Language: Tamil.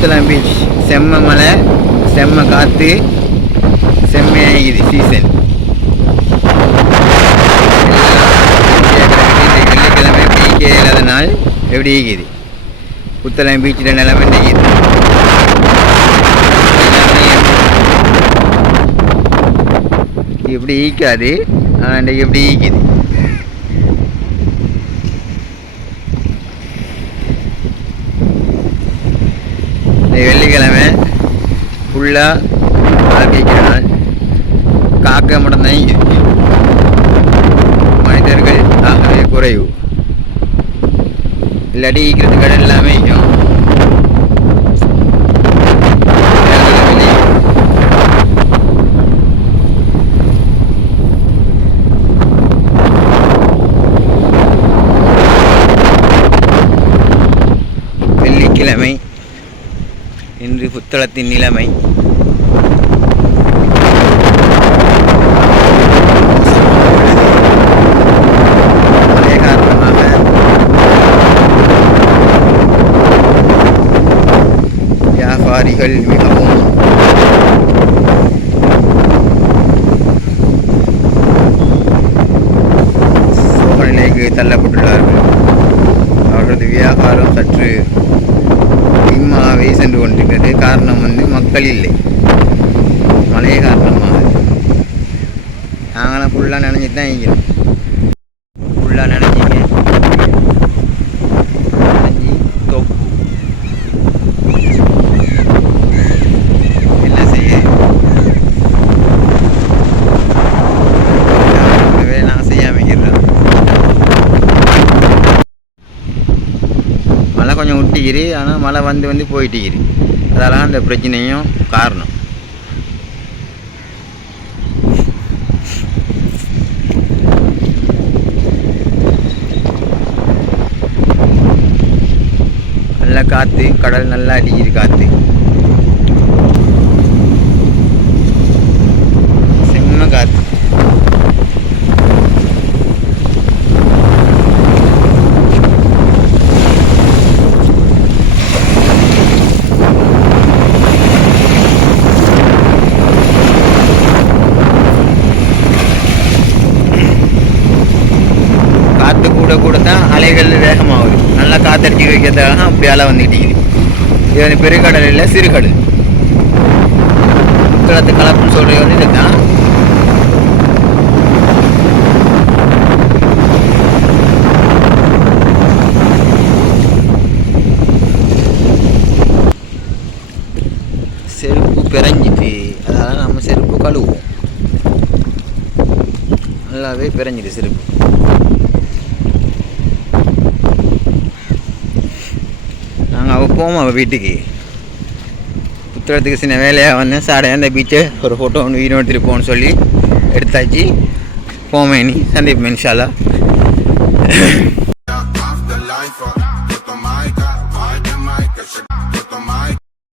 புத்தளம் பீச் செம்ம மலை செம்ம காற்று செம்மையாகிது சீசன். வெள்ளிக்கிழமை பீக்கே இல்லாத நாள் எப்படி இருக்குது புத்தளம் பீச்சில் நிலைமை நிற்கிது. எப்படி ஈக்காது ஆனால் எப்படி ஈக்குது. வெள்ளிக்கிழமை ஃபுல்லாக வாழ்க்கைக்கிற நாள். காக்க மட்டும்தான் இருக்கு, மனிதர்கள் ஆகவே குறைவு. இல்லாட்டி ஈக்கிறது கடல் எல்லாமே ஈக்கும். வெள்ளிக்கிழமை இன்று புத்தளத்தின் நிலைமை மழை காரணமாக வியாபாரிகள் மிகவும் சோகநிலைக்கு தள்ளப்பட்டுள்ளார்கள். அவரது வியாபாரம் சற்று இம்மாவே சென்று கொண்டிருக்கிறது. காரணம் மக்கள் இல்லை, மழை காரணமாக. நாங்களாம் ஃபுல்லாக நினைஞ்சிட்டு தான் இருக்கிறோம். ஃபுல்லாக நினைஞ்சிங்க நினைஞ்சி தொப்பு என்ன செய்ய நாங்கள் செய்யாமக்கிறோம். மழை கொஞ்சம் விட்டிக்கிது, ஆனால் மழை வந்து போயிட்டுக்கிது. அதெல்லாம் அந்த பிரச்சனையும் காரணம். நல்லா காற்று, கடல் நல்லா அடிக்குது காற்று, செம்ம காற்று. காற்று கூட தான் அலைகள் வேகமாகுது. நல்லா காற்றடிச்சு வைக்கிறதுக்காக அப்படி அலை வந்துக்கிட்டீங்க. இது வந்து பெருங்கடல் இல்லை, சிறுகடல். புத்தளத்து கலப்புன்னு சொல்கிறது இதுதான். செருப்பு பிறஞ்சிட்டு, அதனால் நம்ம செருப்பு கழுவுவோம். நல்லாவே பிறஞ்சிட்டு செருப்பு. நாங்கள் அவள் போவோம் அவள் வீட்டுக்கு. புத்தளத்துக்கு சின்ன வேலையாக வந்தேன். சாடை அந்த பீச்சை ஒரு ஃபோட்டோ ஒன்று வீடியோ எடுத்துகிட்டு போகணுன்னு சொல்லி எடுத்தாச்சு. போமே நீ சந்திப்போம் இன்ஷா அல்லாஹ்.